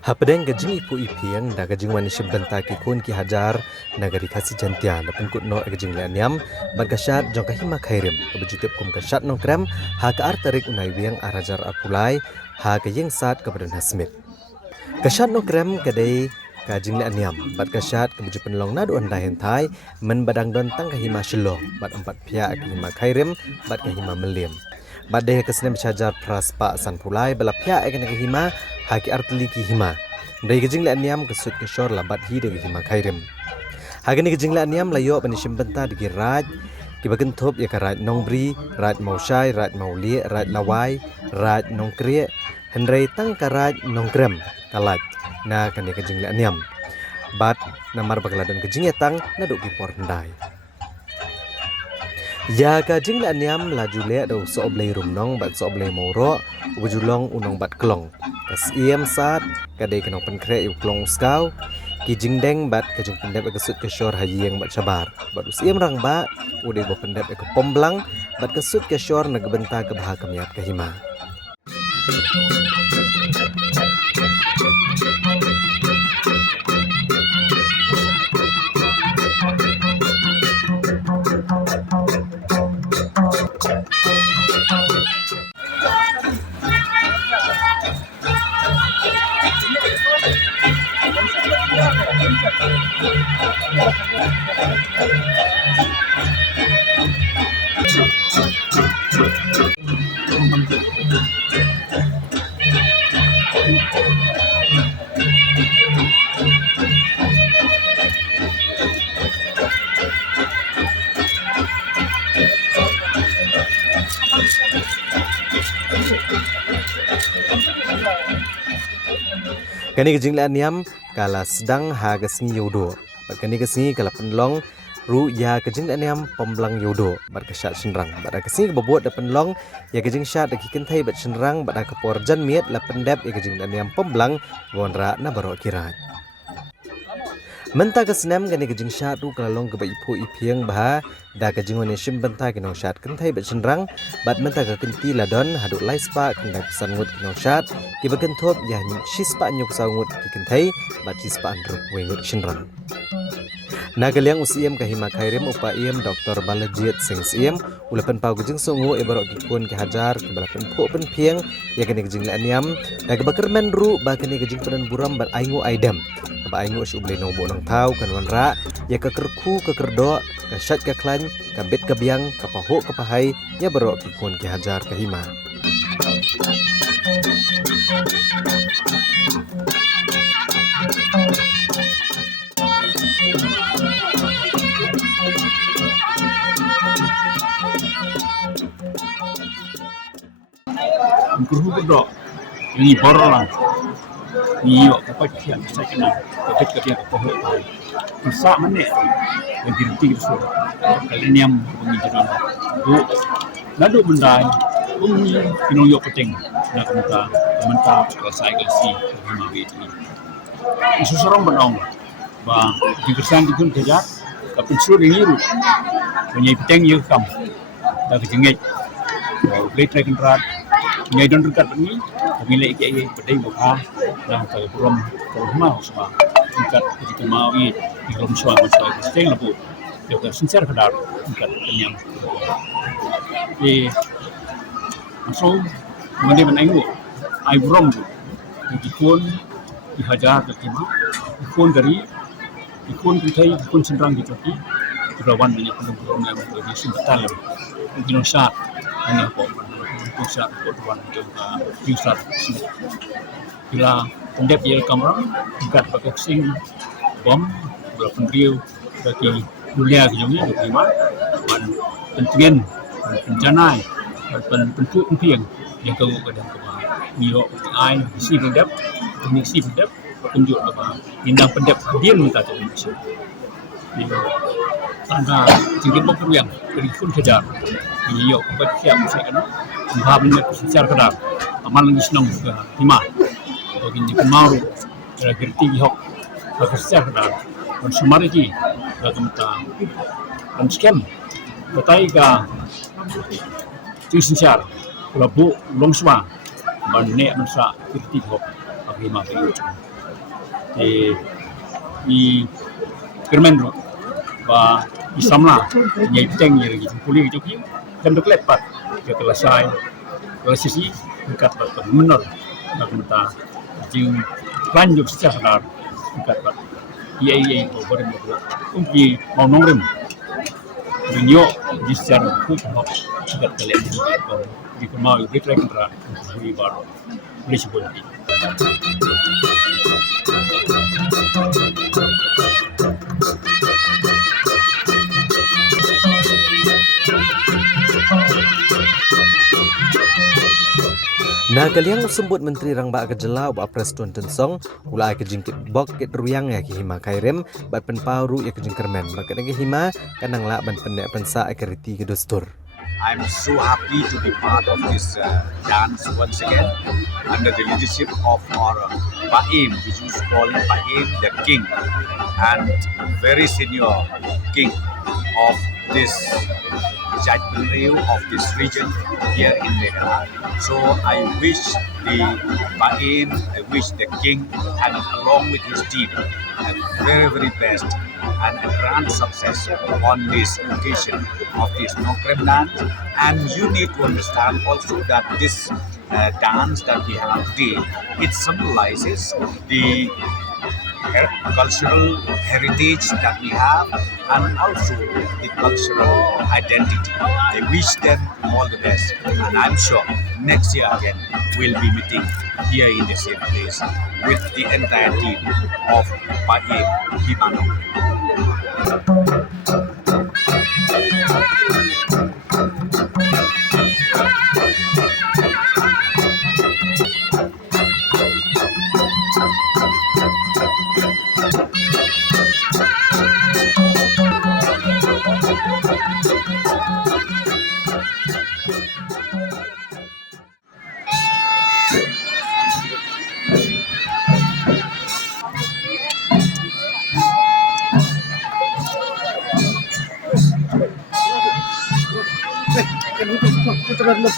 Hapdeng gajing ipu ipiang da gajing wani shimbenta ki kun ki hajar nagari kasi jantia lapun kut no gajing lanyam bagashat jong kahima khairim kabujitip kum kashat nong krem ha ka ar tarik unai wiang arajar apulai ha ka yeng sat kabadan hasmit kashat nong krem kadai gajing lanyam bat kashat kabuju penlong nadu andai hentai men badang don tang kahima shelo bat empat pia kahima khairim bat kahima melim Badai kesnem syajar praspa san pulai belapya akan hima haki artli ki hima. Dari gejing la niam kesut kesor labat hi dari hima khairim. Hagani gejing la niam layo panishim benta di raj ki bagen thop ya ka raj nongbri, raj mausai, raj mauli, raj lawai, raj nongkri, hendrai tang ka raj nongkrem kalat. Na kani gejing la niam. Bat namar bagladan gejing yatang naduk ki por hendai. Ya gajing la niam laju le do so oblei rumnong bat so oblei moro ubujulong unong bat klong kas iem sat kadai kenong penkre yu klong skau ki jingdeng bat kajing pendep kesut kesor hayieng bat sabar bat usiem rang ba udai bo pendep ke pomblang bat kesut kesor nagbenta ke baha kemiat ke hima Kani gejing la niam kala sedang ha gasngi yodo. Bat kani gasngi kala penlong ru ya gejing la niam pemblang yodo. Bat kesat senrang. Bat gasngi kebabuat da penlong ya gejing syat da kikentai bat senrang bat kapor jan miet la pendep ya gejing la niam pemblang gonra na barok kirat. Menta kesnem kani gejing syat ru kala long keba ipu ipiang bah da gejing wani shim benta kinong syat kentai bat senrang bat menta ka kenti ladon haduk lai spa kendai pesan ngut kinong syat ki bagen thop ya shispa nyuk saungut ki kentai bat shispa andruk wengut senrang. Nagaliang usiem kahima khairim upa iem Dr. Balajit Singh siem ulapan pau gejing sungu ibarok kipun ki hajar kebalapan puk pen piang ya kani gejing la niam da kebakermen ru ba kani gejing penan buram bat aingu aidam ba aingu si ublei nobo nang tau kan wanra ya kekerku kekerdo kasyat ka klan kabit kabiang kapahu kapahai ya barok kipun ki hajar kahima. Guru kedok ini borong ni yo kapat kian saya kena kabit kabit kapoh masa mana yang dirti so kalian yang menjadi bu lalu mendai bumi kino yo peteng nak menta selesai kasi ini ini isu sorong benong ba dikersan dikun kerja kapin sur ngiru punya peteng yo kam dah kejengit boleh tracking rat Nyai don dekat ni, bila iki pedai buka dan kalau belum mau semua dekat ketika mau di belum semua masalah stay lebu. Dia sincere kadar dekat kenyang. Masuk kemudian menengok, ai belum dikon dihajar terima, dikon kita dikon senrang di joki, kerawan banyak belum yang lebih simpetal, mungkin usah hanya apa. Pusat ketuan juga pusat bila pendep ia kamera dekat pakai sing bom berapa riu bagi dunia gini terima dan pentingin bencana pentu impian yang kau kadang kau mio ai si pendep teknik si pendep tunjuk apa indah pendep dia minta tu tangga tinggi pokok yang berikut kejar mio kebat siap saya kena Bahabnya secara kadar, amal lagi senang juga lima. Begini kemaru, ada gerti hok, bagi secara kadar. Dan semar lagi, ada tempat dan skem. Betai ka, tuh secara, kalau bu longswa, banyak masa gerti hok, bagi lima bagi. i Kermenro và i Samla nhảy teng như lagi pulih itu ki dan dok lepat ke kelasai sisi dekat menor nak mata jing lanjut secara dekat iya over umpi mau nongrim dunia di secara hukum dekat kalian di kemau di rekra di baru boleh sebut. Na kaliang sembut Menteri Rang Ba Kejela ba Preston Tensong ula ke jingkit bok ket ruyang ya ki hima kairem bat pen pauru ya ke jingkermen bakat ke hima kanang la ban pendek pensa akriti ke dostur. I'm so happy to be part of this dance once again under the leadership of our Baim, which is called Baim the King and very senior king of this Jatmeriu of this region here in Meghalaya. So I wish the Baim, I wish the king and along with his team a very best and a grand success on this occasion of this Nongkrem dance. And you need to understand also that this dance that we have today, it symbolizes the cultural heritage that we have and also the cultural identity. I wish them all the best, and I'm sure next year again we'll be meeting here in the same place with the entire team of Baim Himano. Putar dulu.